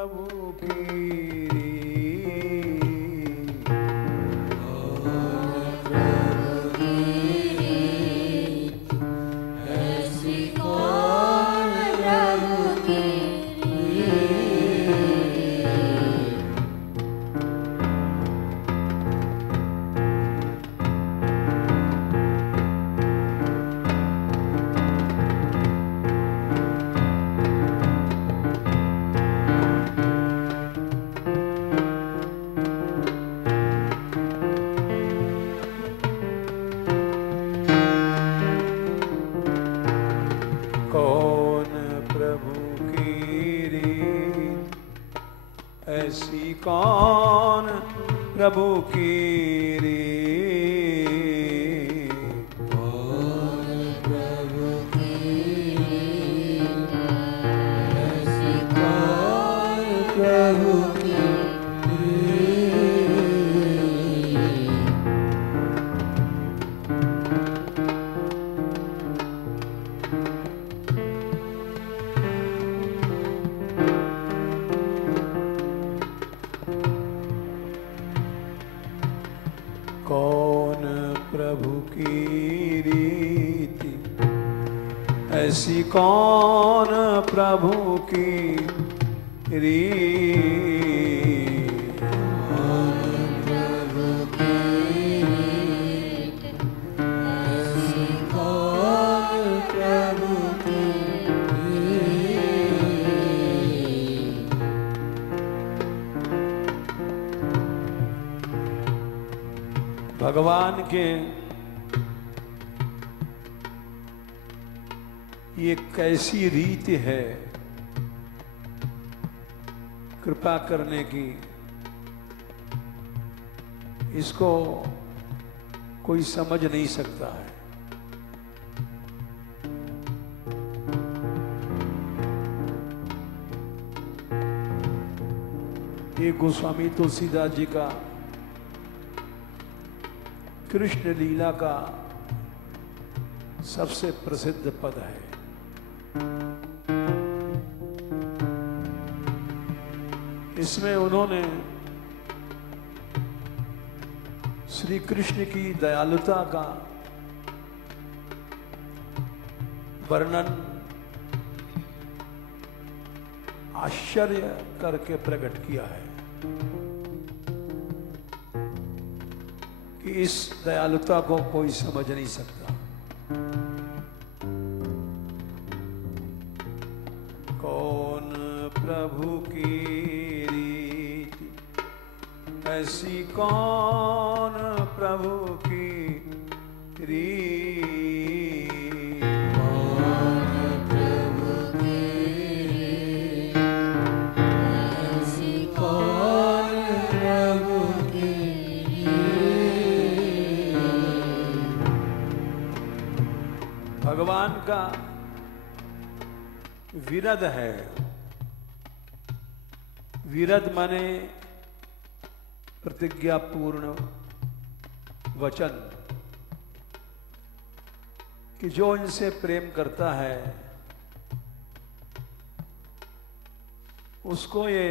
प्रभु की ऐसी कौन प्रभु की रीत, कौन प्रभु की रीत, ऐसी कौन प्रभु की रीत। कौन प्रभु की रीति, ऐसी कौन प्रभु की रीत, कौन प्रभु की रीत, ऐसी कौन प्रभु की रीत। भगवान के ये कैसी रीत है कृपा करने की, इसको कोई समझ नहीं सकता है। ये गोस्वामी तुलसीदास जी का कृष्ण लीला का सबसे प्रसिद्ध पद है। इसमें उन्होंने श्री कृष्ण की दयालुता का वर्णन आश्चर्य करके प्रकट किया है कि इस दयालुता को कोई समझ नहीं सकता। कौन प्रभु की रीत, ऐसी कौन प्रभु की रीत, कौन प्रभु की रीत, ऐसी कौन प्रभु की रीत। भगवान का विरद है। विरद माने प्रतिज्ञापूर्ण वचन, कि जो इनसे प्रेम करता है उसको ये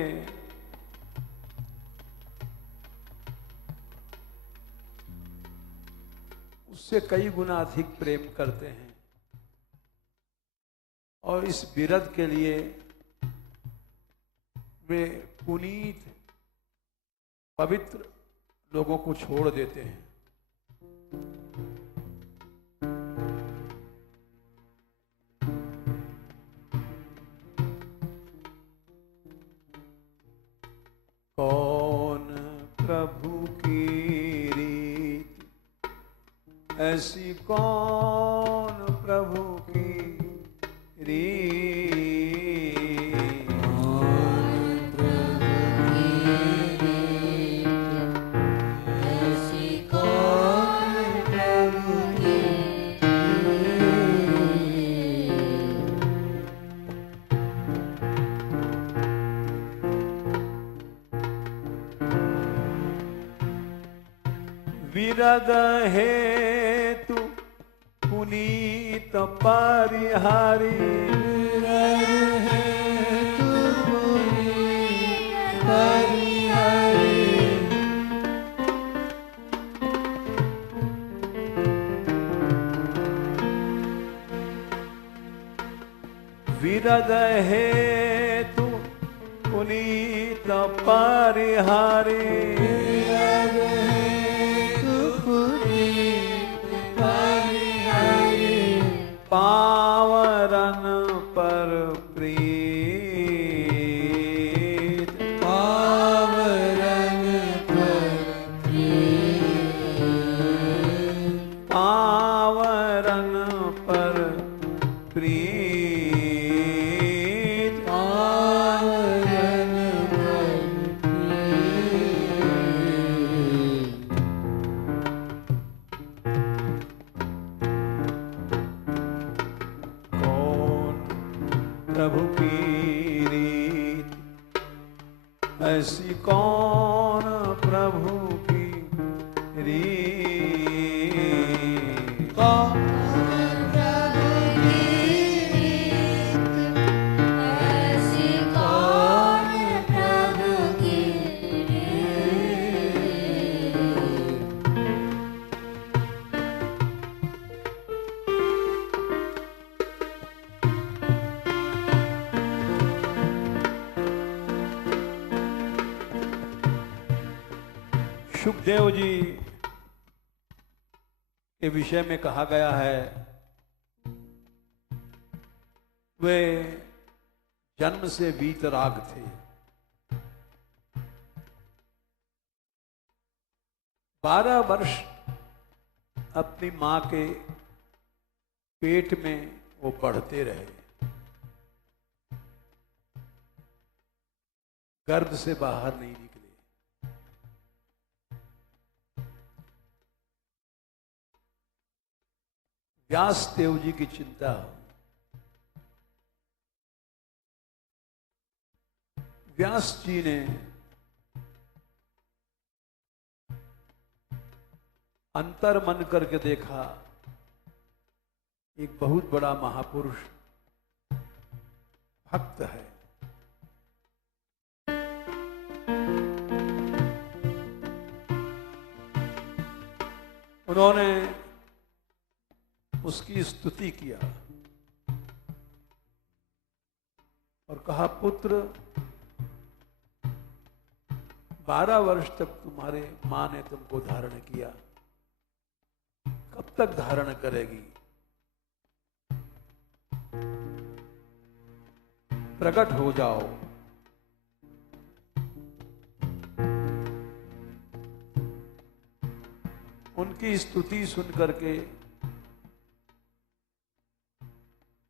उससे कई गुना अधिक प्रेम करते हैं। और इस विरद के लिए वे पुनीत पवित्र लोगों को छोड़ देते हैं। कौन प्रभु की रीत, ऐसी कौन प्रभु की रीत, कौन प्रभु की रीत, ऐसी कौन प्रभु की रीत। विरद हेतु पुनीत परिहारी, विरद हेतु पुनीत प्रियद हेतु पुनीत परिहारी पावरन पर प्रीत पावरन पर पावरन पर प्रीत पावरन पर कौन प्रभु की रीत ऐसी कौन प्रभु की रीत ऐसी कौन प्रभु की सुखदेव जी के विषय में कहा गया है वे जन्म से वीतराग थे। 12 वर्ष अपनी मां के पेट में वो बढ़ते रहे, गर्भ से बाहर नहीं निकले। व्यास देव जी की चिंता हुई। व्यास जी ने अंतर मन करके देखा, एक बहुत बड़ा महापुरुष भक्त है, उन्होंने उसकी स्तुति किया और कहा, पुत्र 12 वर्ष तक तुम्हारे मां ने तुमको धारण किया, कब तक धारण करेगी? प्रकट हो जाओ। उनकी स्तुति सुन करके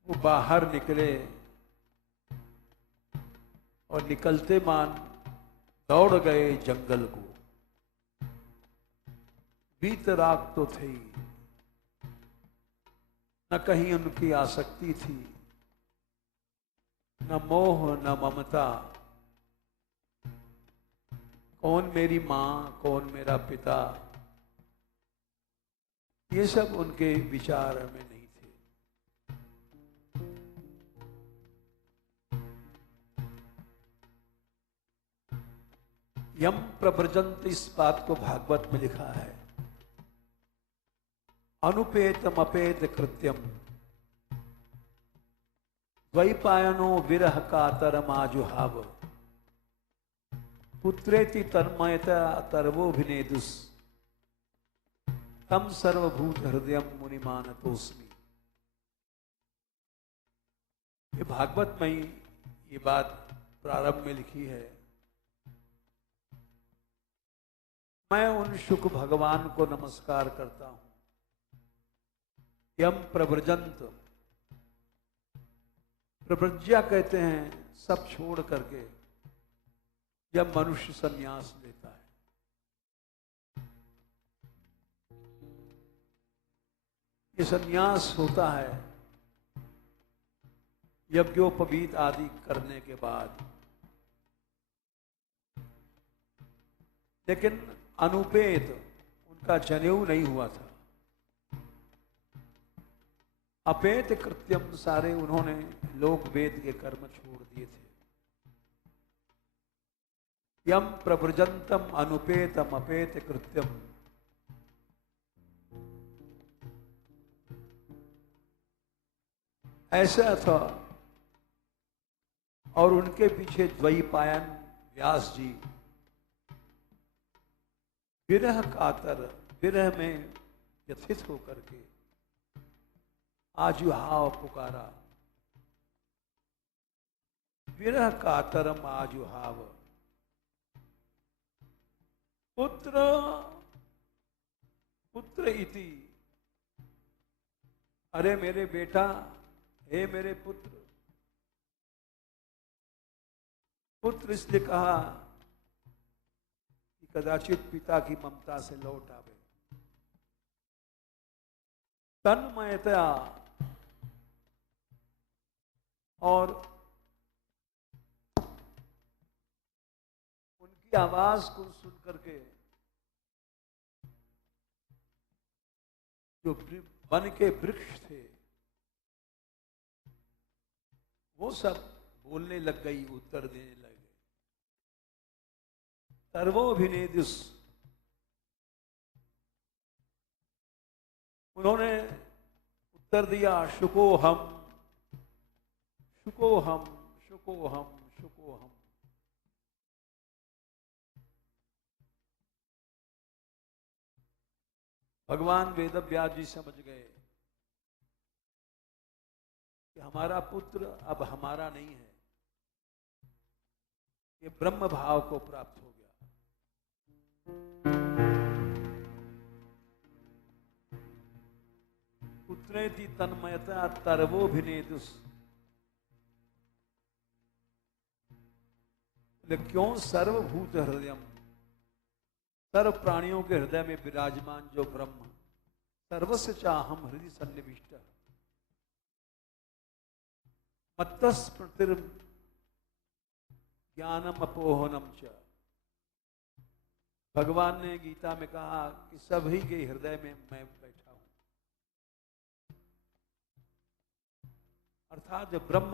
वो बाहर निकले और निकलते मान दौड़ गए जंगल को। वीतराग तो थे ही, न कहीं उनकी आसक्ति थी, न मोह न ममता। कौन मेरी मां, कौन मेरा पिता, ये सब उनके विचार में नहीं थे। यम प्रव्रजंत, इस बात को भागवत में लिखा है, अनुपेतम अपेत कृत्यम द्वैपायनो विरह कातरमाजुहाव पुत्रेति तन्मयता तर्वोभिनेदुस तम सर्वभूत हृदयम मुनिमानतोस्मि। ये भागवत में ही ये बात प्रारंभ में लिखी है। मैं उन शुक भगवान को नमस्कार करता हूं। यम प्रव्रजंत, प्रव्रज्या कहते हैं सब छोड़ करके जब मनुष्य संन्यास लेता है। ये संन्यास होता है यज्ञोपवीत आदि करने के बाद, लेकिन अनुपेत उनका जनेऊ नहीं हुआ था। अपेत कृत्यम, सारे उन्होंने लोक वेद के कर्म छोड़ दिए थे। यम प्रव्रजंतम अनुपेतम अपेत कृत्यम, ऐसा था और उनके पीछे द्वैपायन व्यास जी विरह कातर, विरह में व्यथित होकर के आजुहाव पुकारा। विरह कातरम आजुहाव, पुत्र पुत्र इति, अरे मेरे बेटा, हे मेरे पुत्र। पुत्र इसलिए कहा कि कदाचित पिता की ममता से लौट आवे। तन्मयता, और उनकी आवाज को सुन करके जो वन के वृक्ष थे वो सब बोलने लग गई, उत्तर देने लगे। सर्वोभिनेदुस, उन्होंने उत्तर दिया, शुकोहम शुकोहम शुकोहम शुकोहम। भगवान वेदव्यास जी समझ गए कि हमारा पुत्र अब हमारा नहीं है, ये ब्रह्म भाव को प्राप्त हो गया। पुत्रेति तन्मयता तरवोभिनेदुस, क्यों? सर्वभूत हृदयम, सर्व प्राणियों के हृदय में विराजमान जो ब्रह्म, सर्वस्य चाहम हृदय सन्निविष्ट, मत्तस्मृतिर ज्ञानम अपोहनम च। भगवान ने गीता में कहा कि सभी के हृदय में मैं बैठा हूं, अर्थात जब ब्रह्म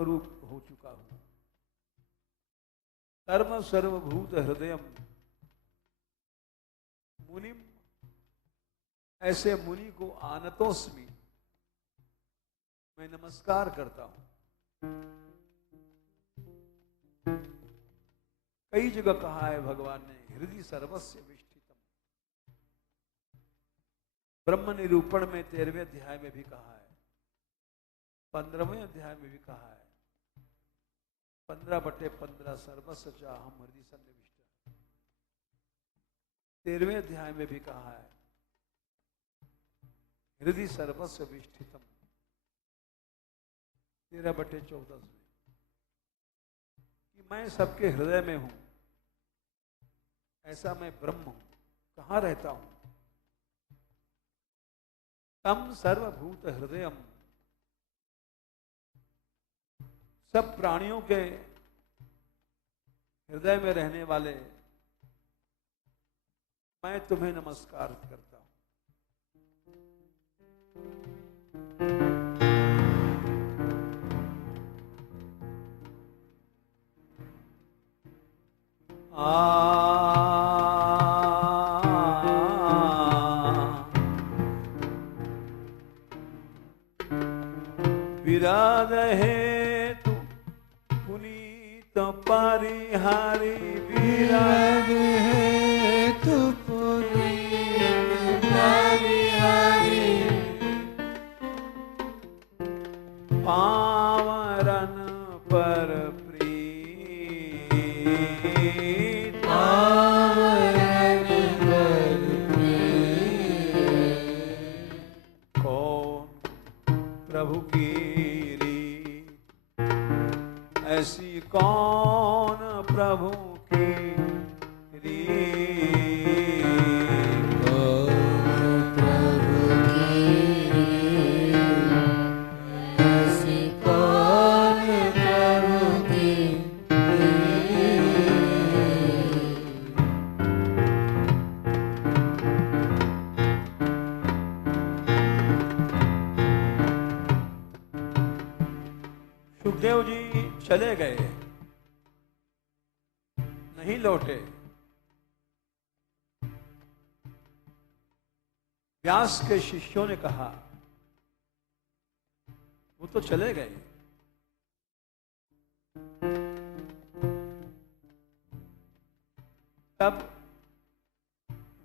रूप हो चुका हूं। सर्व सर्वभूत हृदयम मुनिम, ऐसे मुनि को आनतोस्मि, मैं नमस्कार करता हूं। कई जगह कहा है भगवान ने, हृदय सर्वस्य विष्ठितम। ब्रह्म निरूपण में 13वें अध्याय में भी कहा है, 15वें अध्याय में भी कहा है, 15/15 सर्वस्य चाहम हृदय सन्निविष्ट। 13वें अध्याय में भी कहा है, हृदय सर्वस्य विष्ठितम। 13/14 में कि मैं सबके हृदय में हूं, ऐसा मैं ब्रह्म हूं। कहां रहता हूं? तम सर्वभूत हृदयम, सब प्राणियों के हृदय में रहने वाले मैं तुम्हें नमस्कार करता हूं। विराज है तू पुनीत परिहारी, विराज है तू पुनीत परिहारी, पावरन पर प्रभु की रीत, ऐसी कौन प्रभु की रीत। प्रभु की ऐसी कौन प्रभु की सुखदेव जी चले गए, नहीं लौटे। व्यास के शिष्यों ने कहा वो तो चले गए, तब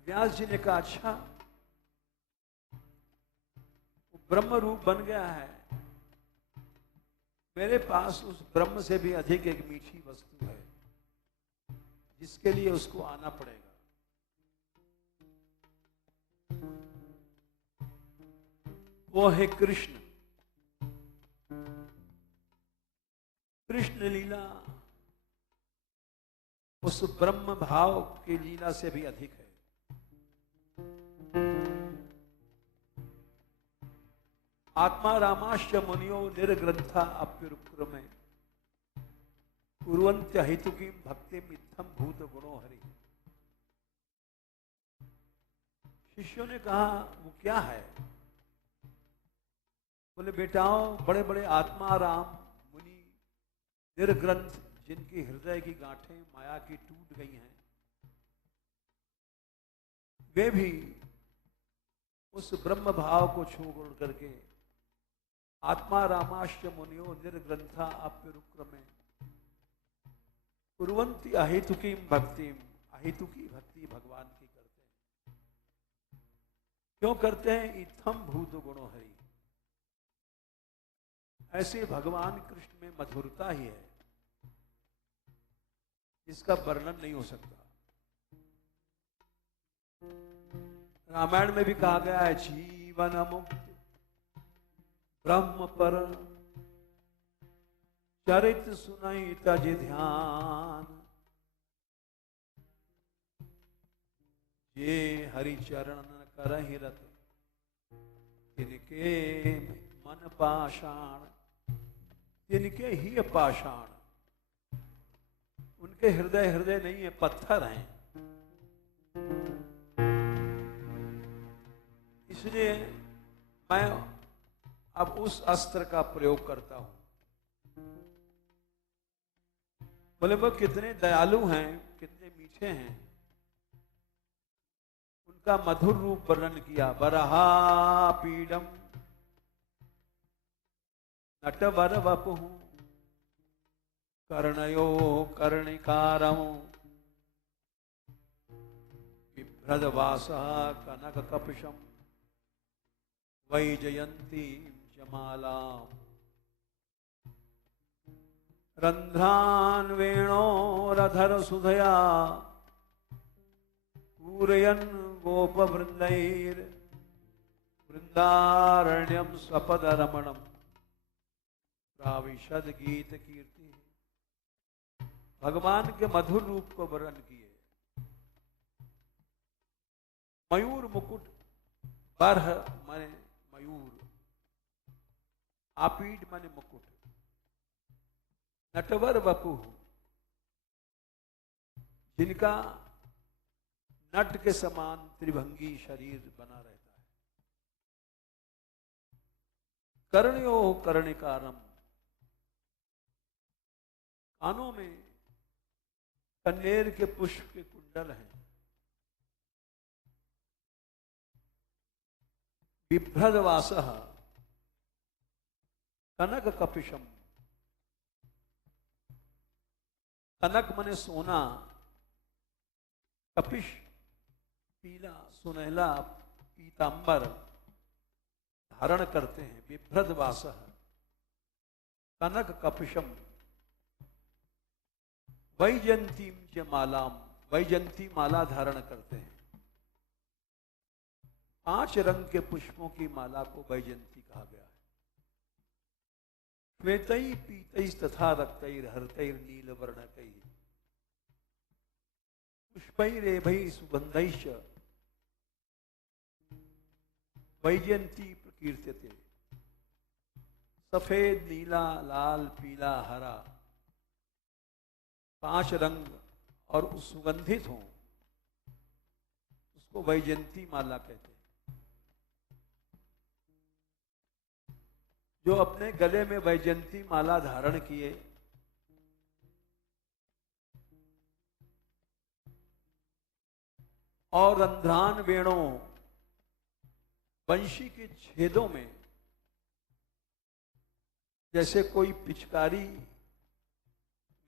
व्यास जी ने कहा, अच्छा ब्रह्म रूप बन गया है, मेरे पास उस ब्रह्म से भी अधिक एक मीठी वस्तु है जिसके लिए उसको आना पड़ेगा। वो है कृष्ण। कृष्ण लीला उस ब्रह्म भाव की लीला से भी अधिक है। आत्मा रामाश्च मुनियो निर्ग्रंथा अप्युरुक्रमे कुर्वन्त्य हेतुकीं भक्तिम इत्थम भूत गुणो हरि। शिष्यों ने कहा, वो क्या है? बोले, बेटाओ, बड़े बड़े आत्मा राम मुनि निर्ग्रंथ, जिनकी हृदय की गांठें माया की टूट गई हैं, वे भी उस ब्रह्म भाव को छोड़ करके आत्मा रामाश्च मुनियो निर्ग्रंथा अप्युरुक्रमे कुर्वन्ति अहेतुकीं भक्तिम। अहेतुकी भक्ति भगवान की करते हैं। क्यों करते हैं? इत्थम भूत गुणो हरि। ऐसे भगवान कृष्ण में मधुरता ही है जिसका वर्णन नहीं हो सकता। रामायण में भी कहा गया है, जीवन मुक्त ब्रह्म पर चरित सुनई तज ध्यान, ये हरि चरण करहि रत तिनके मन पाषाण। तिनके ही पाषाण, उनके हृदय हृदय नहीं है, पत्थर हैं। इसलिए मैं अब उस अस्त्र का प्रयोग करता हूं। बोले, वो कितने दयालु हैं, कितने मीठे हैं। उनका मधुर रूप वर्णन किया। बरहा पीडम नटवर वपु कर्णयो कर्णिकारम बिभ्रदवासा कनक कपिशम वैजयंती जमालाम रंध्रान वेणोरधर सुधया पूरयन् गोप वृंदैर वृंदारण्यम स्वपद रमणम प्राविशद गीत कीर्ति। भगवान के मधुर रूप को वर्णन किए। मयूर मुकुट, बरह माने मयूर, आपीड माने मुकुट, नटवर वपु, जिनका नट के समान त्रिभंगी शरीर बना रहता है। कर्ण्यो कर्णिकारम, कानों में कन्नेर के पुष्प के कुंडल हैं। बिभ्रदवासः कनक कपिशम, कनक मने सोना, कपिश पीला सुनहला पीतांबर धारण करते हैं। बिभ्रदवासः कनक कपिशम वैजयंतीम च मालाम, वैजयंती माला धारण करते हैं। 5 रंग के पुष्पों की माला को वैजयंती कहा गया है। श्वेतई पीतई तथा रक्तैर हरतैर नील वर्णकै पुष्पैरेभै सुगंधैश्च वैजयंती प्रकीर्त्यते। सफेद, नीला, लाल, पीला, हरा, 5 रंग और सुगंधित हो, उसको वैजयंती माला कहते हैं। जो अपने गले में वैजयंती माला धारण किए, और रंध्रान वेणों, बंशी के छेदों में जैसे कोई पिचकारी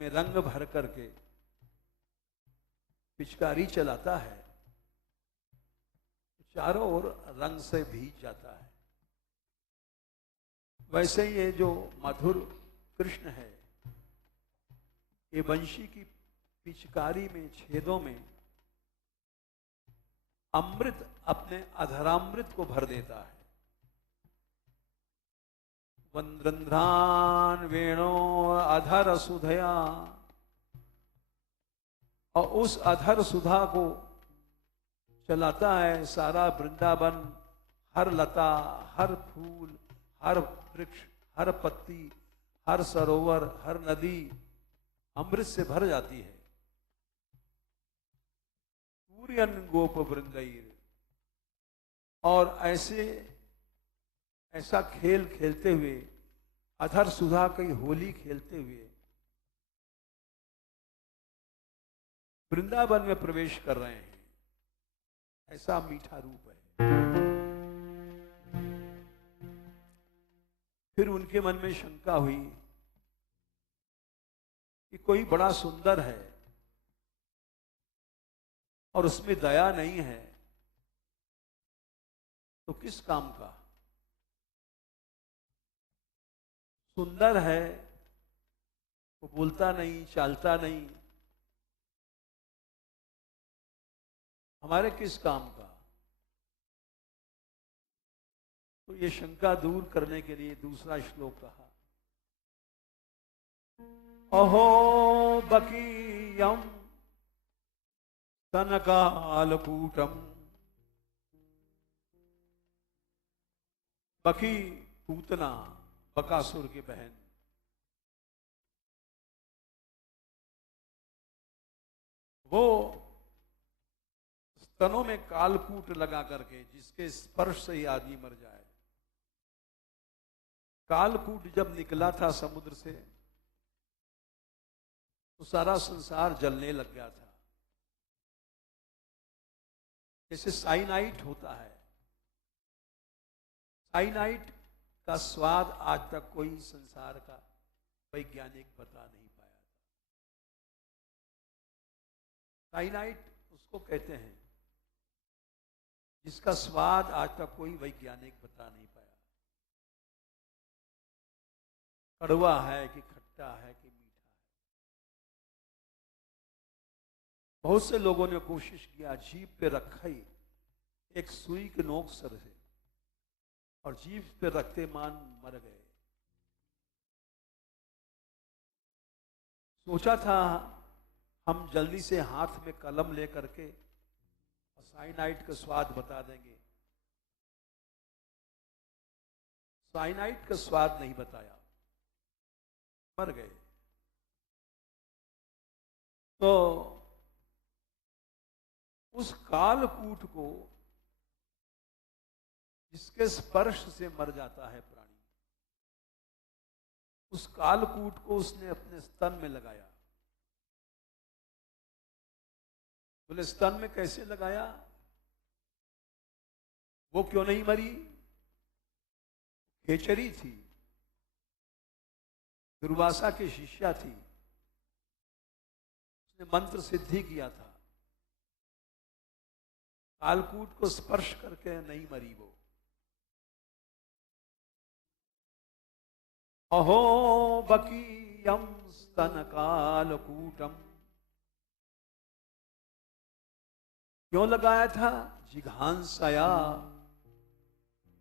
में रंग भर करके पिचकारी चलाता है, चारों ओर रंग से भीग जाता है। वैसे ही ये जो मधुर कृष्ण है, ये वंशी की पिचकारी में छेदों में अमृत, अपने अधरामृत को भर देता है। वंद्रंध्रान वेणो अधर सुधया, और उस अधर सुधा को चलाता है सारा वृंदावन। हर लता, हर फूल, हर वृक्ष, हर पत्ती, हर सरोवर, हर नदी अमृत से भर जाती है। पूर्यन गोप वृंदईर, और ऐसा खेल खेलते हुए, अधर सुधा की होली खेलते हुए वृंदावन में प्रवेश कर रहे हैं। ऐसा मीठा रूप है। फिर उनके मन में शंका हुई कि कोई बड़ा सुंदर है और उसमें दया नहीं है, तो किस काम का? सुंदर है, वो बोलता नहीं, चालता नहीं, हमारे किस काम का? तो ये शंका दूर करने के लिए दूसरा श्लोक कहा, अहो बकीयम तनकालकूटम। बकी पूतना, बकासुर की बहन, वो स्तनों में कालकूट लगा करके, जिसके स्पर्श से ही आदमी मर जाए। कालकूट जब निकला था समुद्र से, तो सारा संसार जलने लग गया था। जैसे साइनाइट होता है, साइनाइट का स्वाद आज तक कोई संसार का वैज्ञानिक बता नहीं पाया था। साइनाइट उसको कहते हैं जिसका स्वाद आज तक कोई वैज्ञानिक बता नहीं पाया। कड़वा है कि खट्टा है कि मीठा है। बहुत से लोगों ने कोशिश किया, जीभ पे रखा ही एक सुई के नोक सर से, और जीभ पे रखते मान मर गए। सोचा था हम जल्दी से हाथ में कलम लेकर के साइनाइट का स्वाद बता देंगे। साइनाइट का स्वाद नहीं बताया, मर गए। तो उस कालकूट को, जिसके स्पर्श से मर जाता है प्राणी, उस कालकूट को उसने अपने स्तन में लगाया। बोले स्तन में कैसे लगाया? वो क्यों नहीं मरी? खेचरी थी, दुर्वासा की शिष्या थी, उसने मंत्र सिद्धि किया था। कालकूट को स्पर्श करके नहीं मरी वो। अहो बकीयम स्तन कालकूटम, क्यों लगाया था? जिघांसया,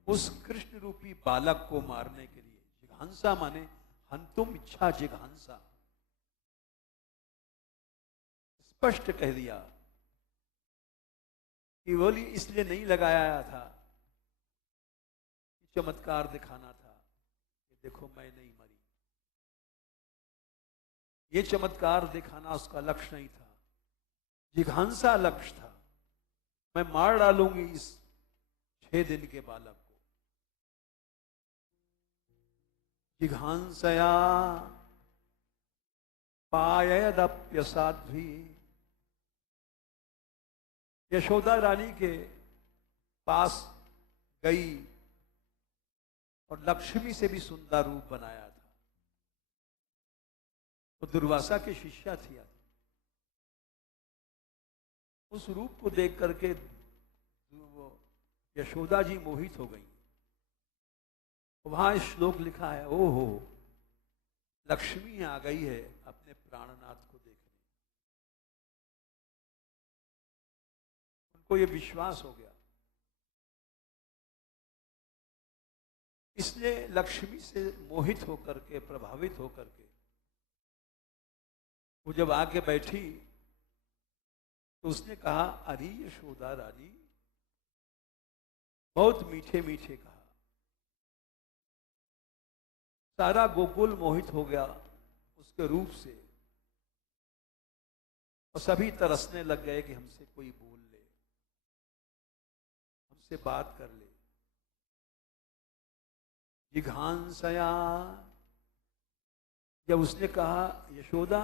उस कृष्ण रूपी बालक को मारने के लिए। जिघांसा माने हंतुम इच्छा, जिघांसा स्पष्ट कह दिया कि बोली इसलिए नहीं लगाया था, चमत्कार दिखाना था कि देखो मैं नहीं मरी। ये चमत्कार दिखाना उसका लक्ष्य नहीं था, जिघांसा लक्ष्य था। मैं मार डालूंगी इस 6 दिन के बालक को। जिघांसया पायदप्यसाध्वी, यशोदा रानी के पास गई और लक्ष्मी से भी सुंदर रूप बनाया था। तो दुर्वासा की शिष्या थी। उस रूप को देख करके वो यशोदा जी मोहित हो गई। वहां श्लोक लिखा है, ओहो लक्ष्मी आ गई है अपने प्राणनाथ को देखने। उनको ये विश्वास हो गया। इसलिए लक्ष्मी से मोहित होकर के, प्रभावित होकर के वो जब आके बैठी तो उसने कहा, अरे यशोदा रानी, बहुत मीठे मीठे कहा। सारा गोकुल मोहित हो गया उसके रूप से और सभी तरसने लग गए कि हमसे कोई बोल ले, हमसे बात कर ले। जिघांसया, जब उसने कहा यशोदा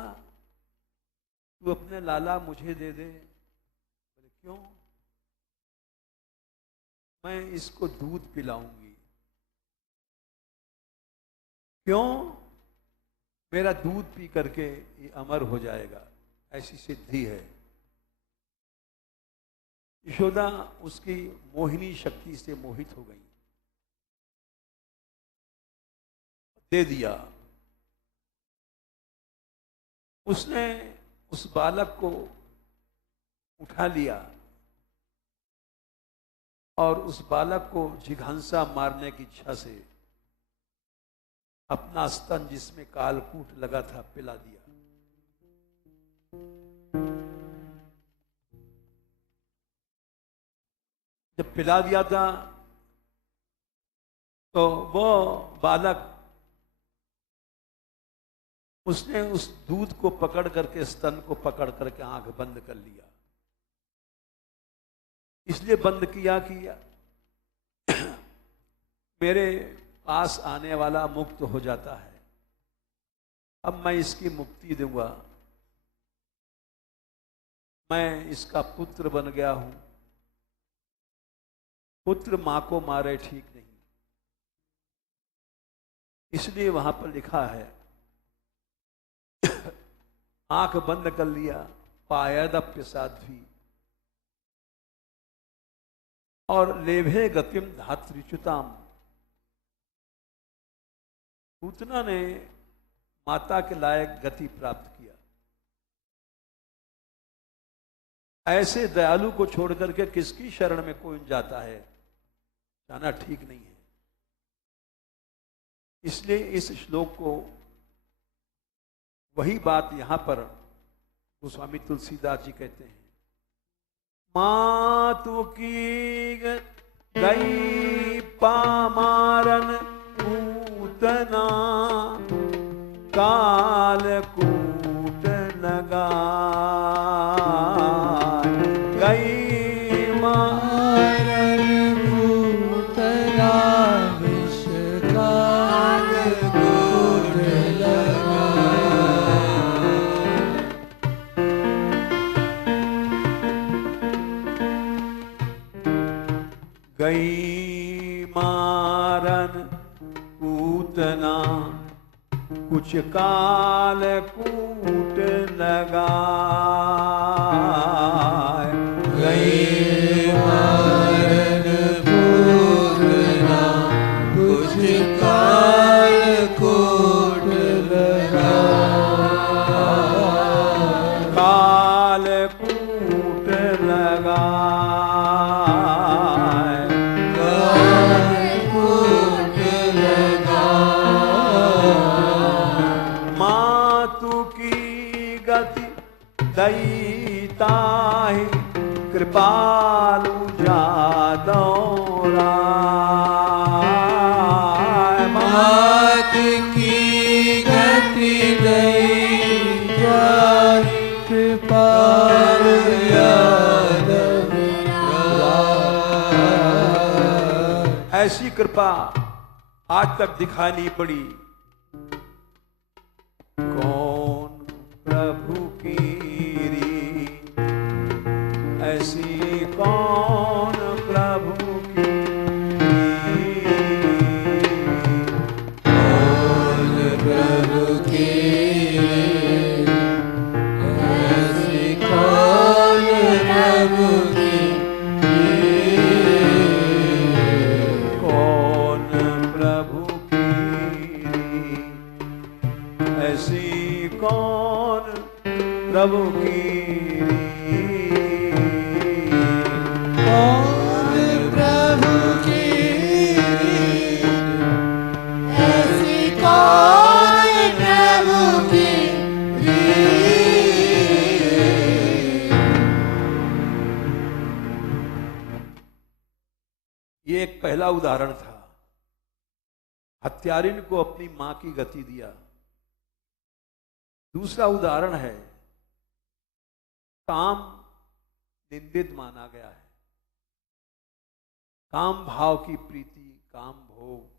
तू अपने लाला मुझे दे दे, बोले क्यों? मैं इसको दूध पिलाऊंगी। क्यों? मेरा दूध पी करके ये अमर हो जाएगा, ऐसी सिद्धि है। यशोदा उसकी मोहिनी शक्ति से मोहित हो गई, दे दिया। उसने उस बालक को उठा लिया और उस बालक को जिघांसा मारने की इच्छा से अपना स्तन जिसमें कालकूट लगा था पिला दिया। जब पिला दिया था तो वो बालक, उसने उस दूध को पकड़ करके, स्तन को पकड़ करके आंख बंद कर लिया। इसलिए बंद किया कि मेरे पास आने वाला मुक्त हो जाता है, अब मैं इसकी मुक्ति दूंगा। मैं इसका पुत्र बन गया हूं। पुत्र मां को मारे ठीक नहीं, इसलिए वहां पर लिखा है, आंख बंद कर लिया, पायदप्य साध्वी और लेभे गतिम धात्रिच्युताम। पूतना ने माता के लायक गति प्राप्त किया। ऐसे दयालु को छोड़ करके किसकी शरण में कोई जाता है, जाना ठीक नहीं है। इसलिए इस श्लोक को, वही बात यहां पर गोस्वामी तुलसीदास जी कहते हैं, मातु की गई पामारन पूतना, कालकूट लगा गई मारन पूतना, विष कालकूट लगा। गई मारन पूतना, कुछ काल कूट लगा। गई मारन पूतना, कुछ काल कूट लगा। काल कूट लगा। दयिताहि कृपालु जादव राय। मात की गति दयिताहि कृपालु जादव राय। ऐसी कृपा आज तक दिखाई नहीं पड़ी। कौन प्रभु की ऐसी, कौन प्रभु की, कौन प्रभु की ऐसी, कौन प्रभु ऐसी कौन प्रभु की कौन प्रभु की ऐसी कौन प्रभु की ये एक पहला उदाहरण था। हत्यारिन को अपनी मां की गति दिया। दूसरा उदाहरण है, काम निंदित माना गया है। काम भाव की प्रीति, काम भोग,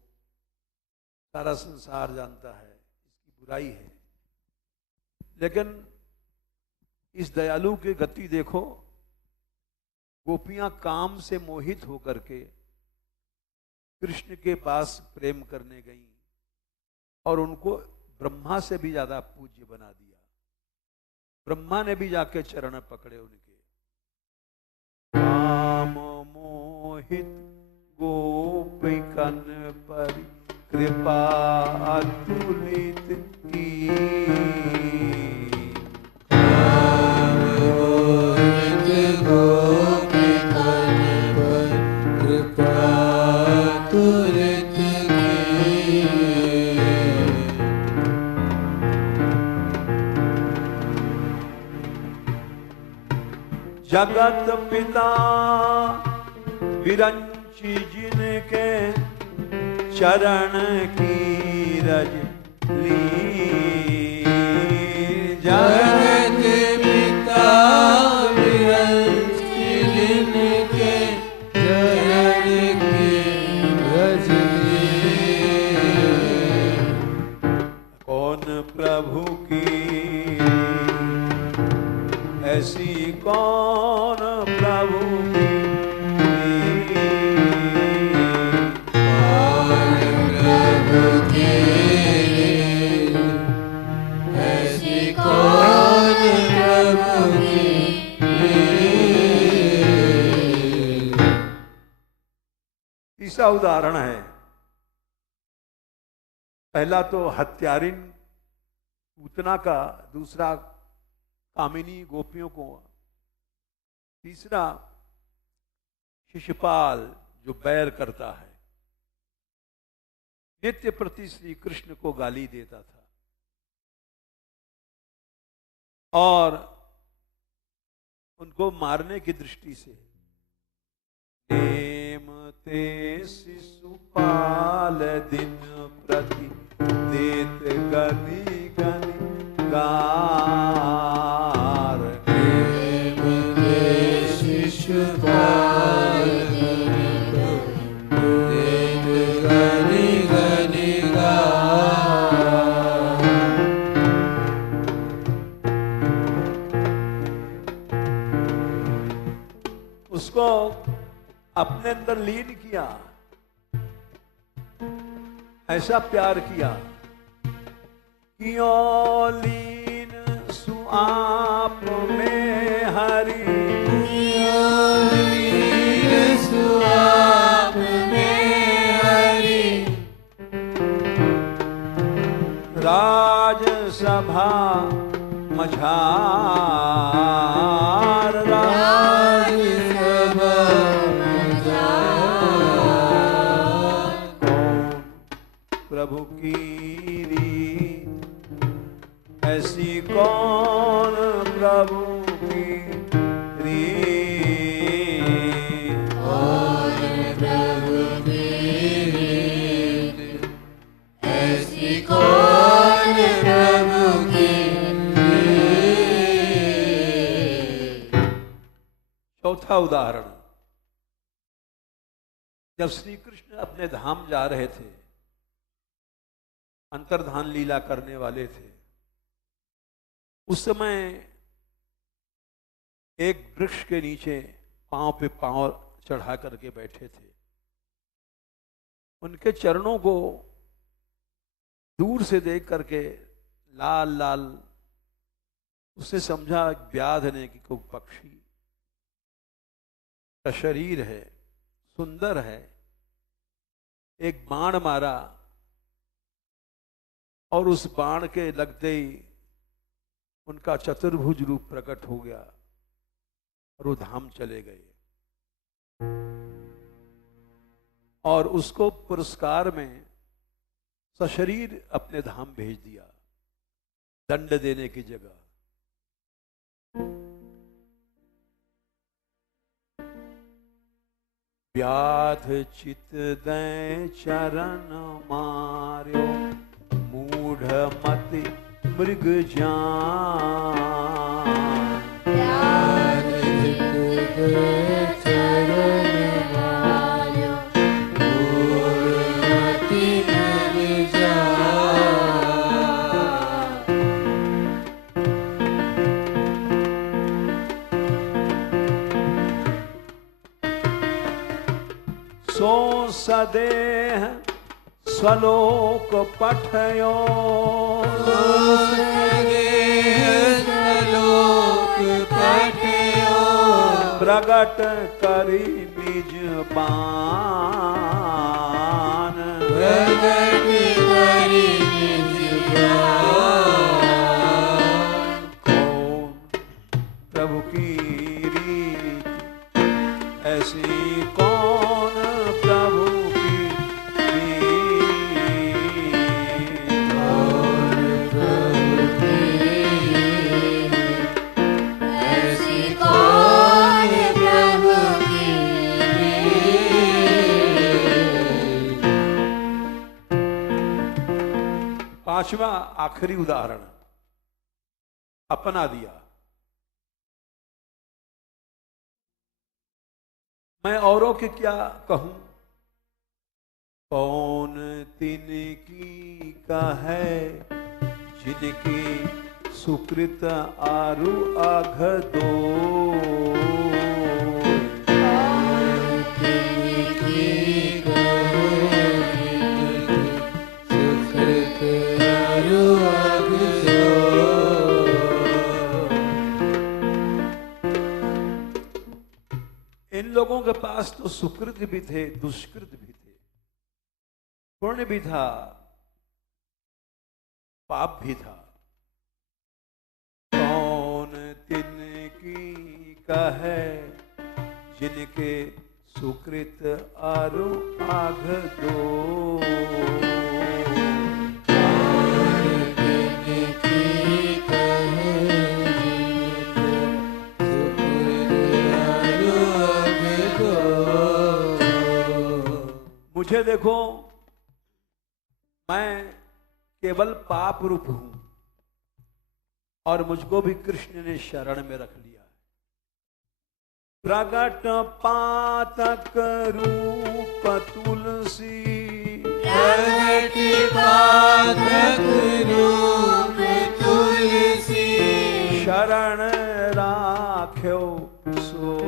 सारा संसार जानता है इसकी बुराई है। लेकिन इस दयालु की गति देखो, गोपियां काम से मोहित होकर के कृष्ण के पास प्रेम करने गई और उनको ब्रह्मा से भी ज्यादा पूज्य बना दिया। ब्रह्मा ने भी जाके चरण पकड़े उनके। काम मोहित गोपिकन पर कृपा अतुलित की। जगत पिता विरंची जिनके चरण की रज ली। जगत पिता विरंची जिनके चरण की रज ली। कौन प्रभु की ऐसी कौन प्रभु की प्रभु की ऐसी कौन प्रभु की। तीसरा उदाहरण है, पहला तो हत्यारिन पूतना का, दूसरा कामिनी गोपियों को, तीसरा शिशुपाल जो बैर करता है, नित्य प्रति श्री कृष्ण को गाली देता था और उनको मारने की दृष्टि से नेम ते शिशुपाल दिन प्रति देत गनि गनि गार। शिशुपाल देत गनि गनि गार। उसको अपने अंदर लीन किया, ऐसा प्यार किया कि ओ लीन सुआप में हरि। लीन सुआप में हरि। राजसभा मझार। राजसभा मझार। कौन प्रभु की ऐसी कौन प्रभु की रीत। कौन प्रभु की ऐसी कौन प्रभु की। चौथा उदाहरण, जब श्री कृष्ण अपने धाम जा रहे थे, अंतर्धान लीला करने वाले थे, उस समय एक वृक्ष के नीचे पांव पे पांव चढ़ा करके बैठे थे। उनके चरणों को दूर से देख करके लाल लाल, उसने समझा व्याध ने कि कोई पक्षी का शरीर है, सुंदर है। एक बाण मारा, और उस बाण के लगते ही उनका चतुर्भुज रूप प्रकट हो गया और वो धाम चले गए। और उसको पुरस्कार में सशरीर अपने धाम भेज दिया, दंड देने की जगह। व्याध चित दै चरण मार्यो, मूढ़ मति मृग जान। सो सदेह स्वलोक पठयो, प्रगट करी निज पान। कौन प्रभु की रीत ऐसी, कौन प्रभु की पांचवा आखिरी उदाहरण अपना दिया। मैं औरों के क्या कहूं, कौन तिनकी का है, जिनकी सुकृत आरु आघदो। इन लोगों के पास तो सुकृत भी थे, दुष्कृत भी थे, पुण्य भी था, पाप भी था। कौन तिनकी का है, जिनके सुकृत आरु आघदो। मुझे देखो, मैं केवल पाप रूप हूं और मुझको भी कृष्ण ने शरण में रख लिया है। प्रगट पातक रूप तुलसी, प्रगट पातक रूप तुलसी, शरण राख्यो सो।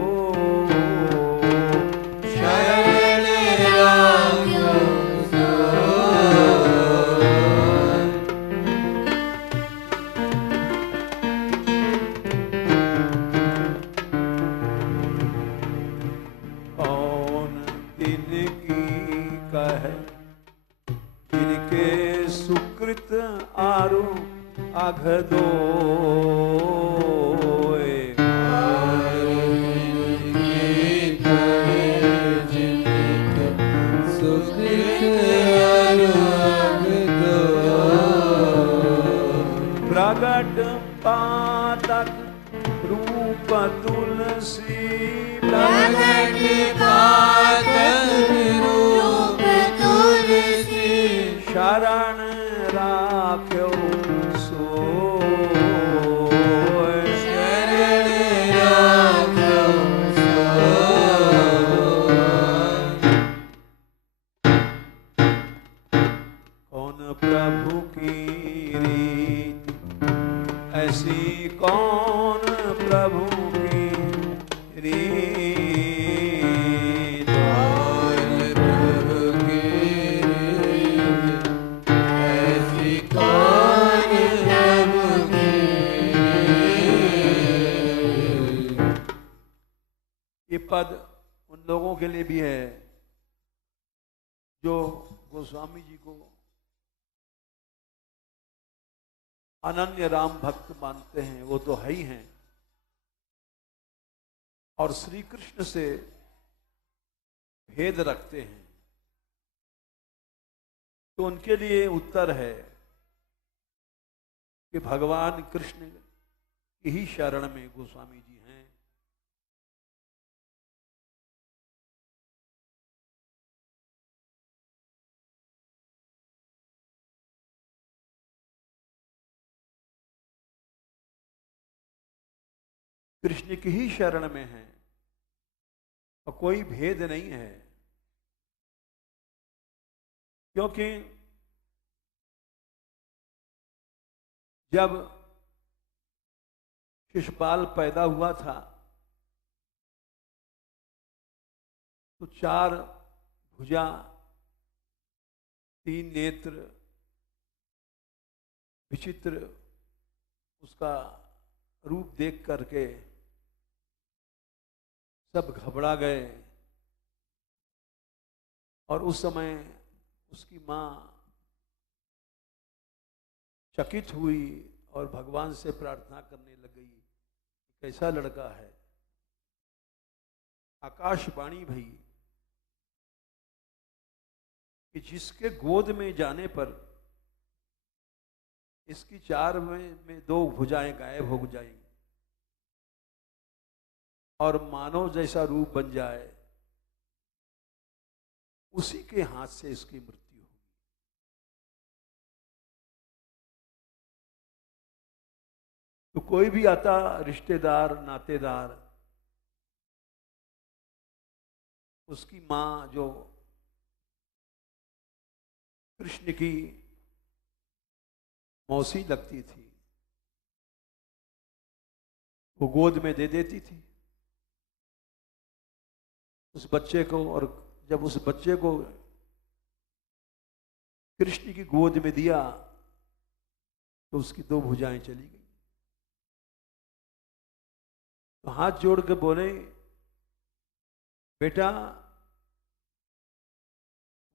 आरु आघदो। प्रगट पातक रूप तुलसी, प्रगट पातक रूप तुलसी, शरण राख्यो सो। शरण राख्यो सो। कौन प्रभु की रीत ऐसी, कौन प्रभु की रीत। कौन प्रभु की रीत ऐसी, कौन प्रभु की रीत। ये पद उन लोगों के लिए भी है जो गोस्वामी जी को अनन्य राम भक्त मानते हैं, वो तो है ही हैं, और श्री कृष्ण से भेद रखते हैं, तो उनके लिए उत्तर है कि भगवान कृष्ण की ही शरण में गोस्वामी जी हैं। कृष्ण की ही शरण में हैं और कोई भेद नहीं है, क्योंकि जब शिशुपाल पैदा हुआ था तो 4 भुजा, 3 नेत्र, विचित्र उसका रूप देख करके सब घबरा गए, और उस समय उसकी मां चकित हुई और भगवान से प्रार्थना करने लग गई, कैसा लड़का है। आकाशवाणी भई कि जिसके गोद में जाने पर इसकी 4 में 2 भुजाएं गायब हो जाएंगी और मानव जैसा रूप बन जाए, उसी के हाथ से इसकी मृत्यु होगी। तो कोई भी आता रिश्तेदार, नातेदार, उसकी मां जो कृष्ण की मौसी लगती थी, वो गोद में दे देती थी उस बच्चे को, और जब उस बच्चे को कृष्ण की गोद में दिया तो उसकी 2 भुजाएं चली गई। तो हाथ जोड़ के बोले, बेटा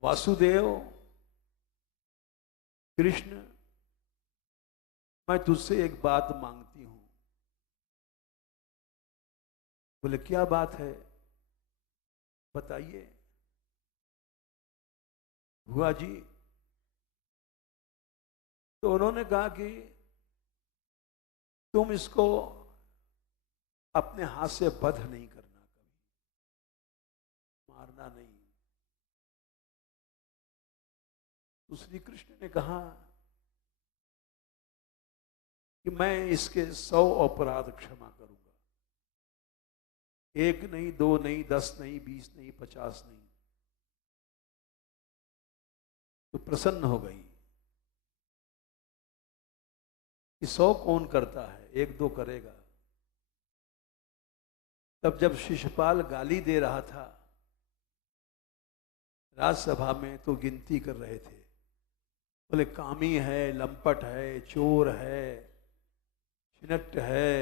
वासुदेव, कृष्ण, मैं तुझसे एक बात मांगती हूं। बोले क्या बात है, बताइए। बुआ जी, तो उन्होंने कहा कि तुम इसको अपने हाथ से वध नहीं करना, कभी मारना नहीं। तो श्री कृष्ण ने कहा कि मैं इसके 100 अपराध क्षमा करूंगा, 1 नहीं, 2 नहीं, 10 नहीं, 20 नहीं, 50 नहीं। तो प्रसन्न हो गई कि 100 कौन करता है, 1-2 करेगा। तब जब शिशुपाल गाली दे रहा था राजसभा में, तो गिनती कर रहे थे, बोले कामी है, लंपट है, चोर है, छिनट है,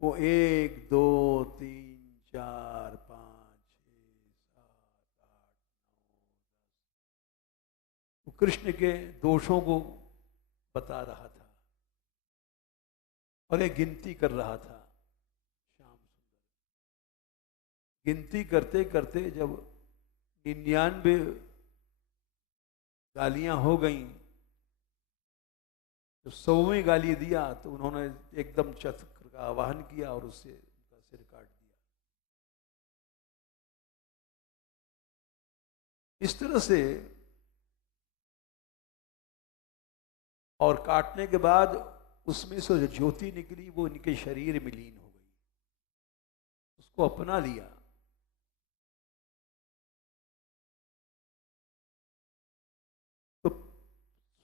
वो 1, 2, 3, 4, 5, 6, 7, 8, 9, 10। वो कृष्ण के दोषों को बता रहा था और एक गिनती कर रहा था। श्याम सुंदर गिनती करते करते जब 99 गालियां हो गईं, तो 100वीं गाली दिया तो उन्होंने एकदम चक्र का आवाहन किया और उससे उनका सिर काट दिया। इस तरह से, और काटने के बाद उसमें से जो ज्योति निकली वो इनके शरीर में लीन हो गई, उसको अपना लिया।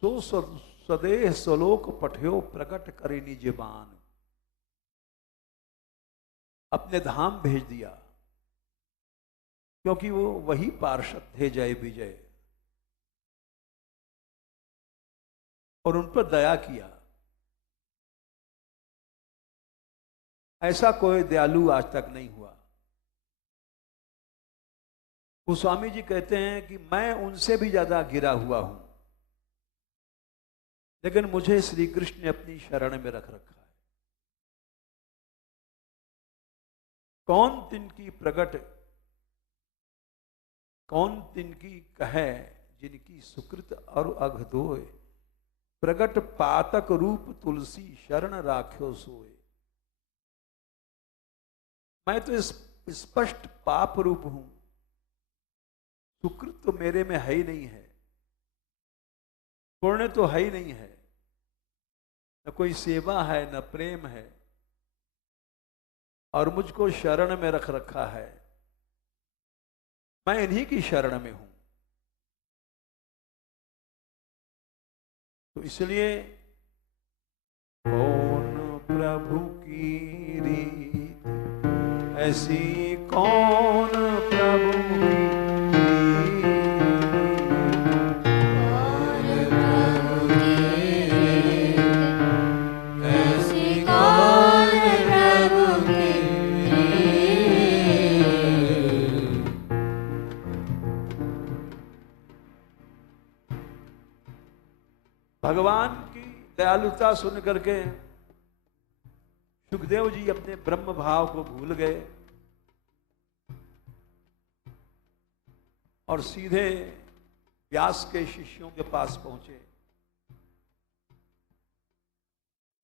तो सदेह सलोक पठ्यो प्रकट करे निज बान, अपने धाम भेज दिया, क्योंकि वो वही पार्षद थे जय विजय, और उन पर दया किया। ऐसा कोई दयालु आज तक नहीं हुआ। गोस्वामी जी कहते हैं कि मैं उनसे भी ज्यादा गिरा हुआ हूं, लेकिन मुझे श्री कृष्ण ने अपनी शरण में रख रखा है। कौन तिनकी प्रगट, कौन तिनकी कहे, जिनकी सुकृत और अघदोय, प्रगट पातक रूप तुलसी शरण राख्यो सोए। मैं तो इस स्पष्ट पाप रूप हूं, सुकृत तो मेरे में है ही नहीं है, पुण्य तो है ही नहीं है, न कोई सेवा है न प्रेम है, और मुझको शरण में रख रखा है। मैं इन्हीं की शरण में हूं। तो इसलिए कौन प्रभु की रीत ऐसी, कौन प्रभु की भगवान की दयालुता सुन करके सुखदेव जी अपने ब्रह्म भाव को भूल गए और सीधे व्यास के शिष्यों के पास पहुंचे।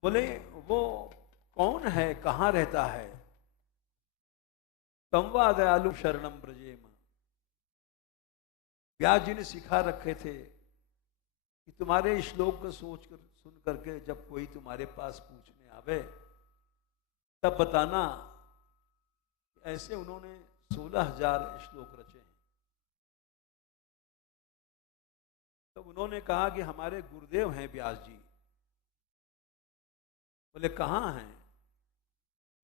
बोले वो कौन है, कहां रहता है? तंवा दयालु शरणम ब्रजेम। व्यास जी ने सिखा रखे थे कि तुम्हारे श्लोक को सोच कर सुन करके जब कोई तुम्हारे पास पूछने आवे तब बताना। ऐसे उन्होंने 16,000 श्लोक रचे हैं। तब उन्होंने कहा कि हमारे गुरुदेव हैं व्यास जी। बोले कहाँ हैं?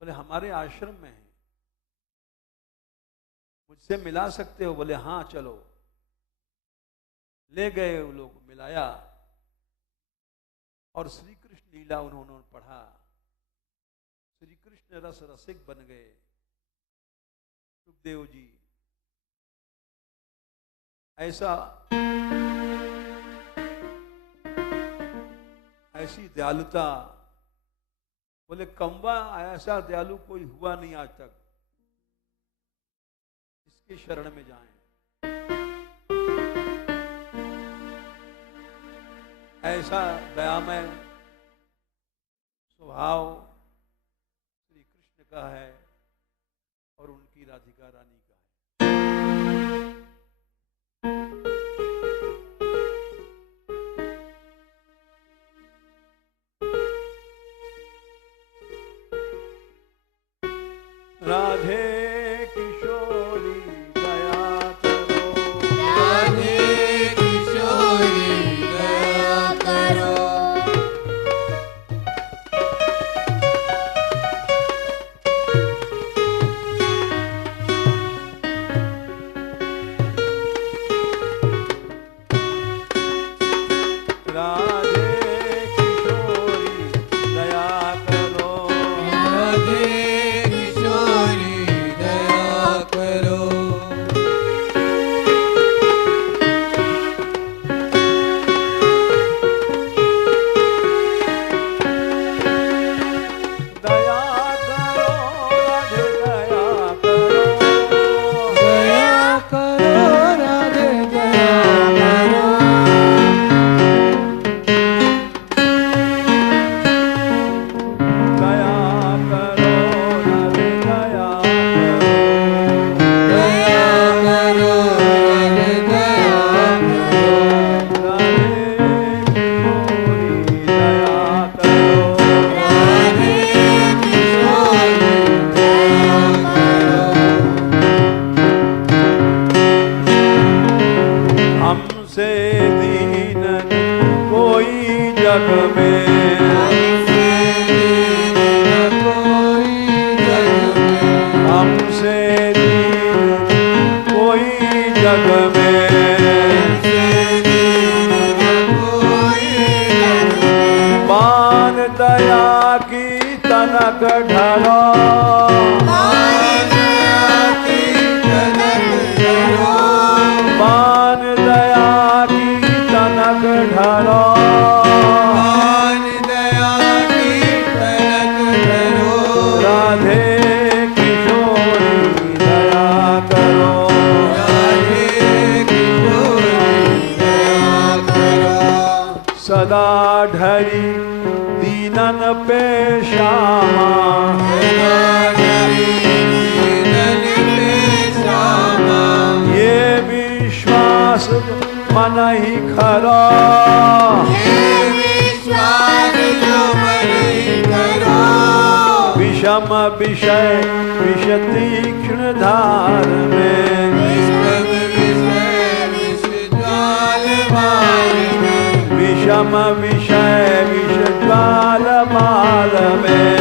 बोले हमारे आश्रम में हैं, मुझसे मिला सकते हो? बोले हाँ चलो। ले गए वो लोग, मिलाया और श्री कृष्ण लीला उन्होंने पढ़ा। श्री कृष्ण रस रसिक बन गए सुखदेव जी। ऐसा ऐसी दयालुता, बोले कम्बा ऐसा दयालु कोई हुआ नहीं आज तक, इसके शरण में जाएं। ऐसा दयामय स्वभाव श्री कृष्ण का है और उनकी राधिका रानी का है। राधे किशोरी दया करो, राधे किशोरी दया करो, मान दया की तनक ढलो। दीनन पे श्यामा ये विश्वास मन ही खरा विषम विषय विष तीक्ष्ण धार में विषम विषय विष ज्वाल माल में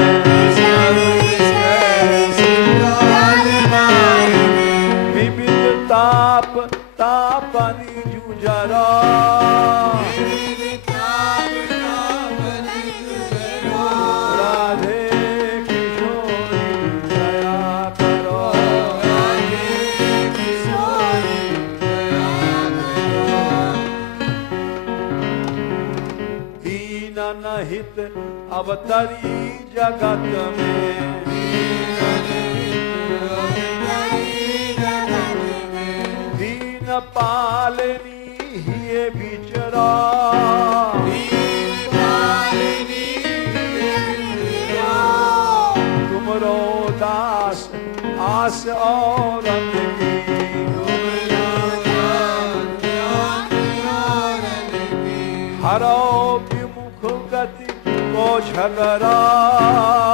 विविध ताप तापनि जुझरा राधे किशोरी दया करो दीन नहित अवतरी जगत में दीन पालनी हिये बिचरा तुमरो दास आस और अंधकी हरो विमुख गति को झगड़ा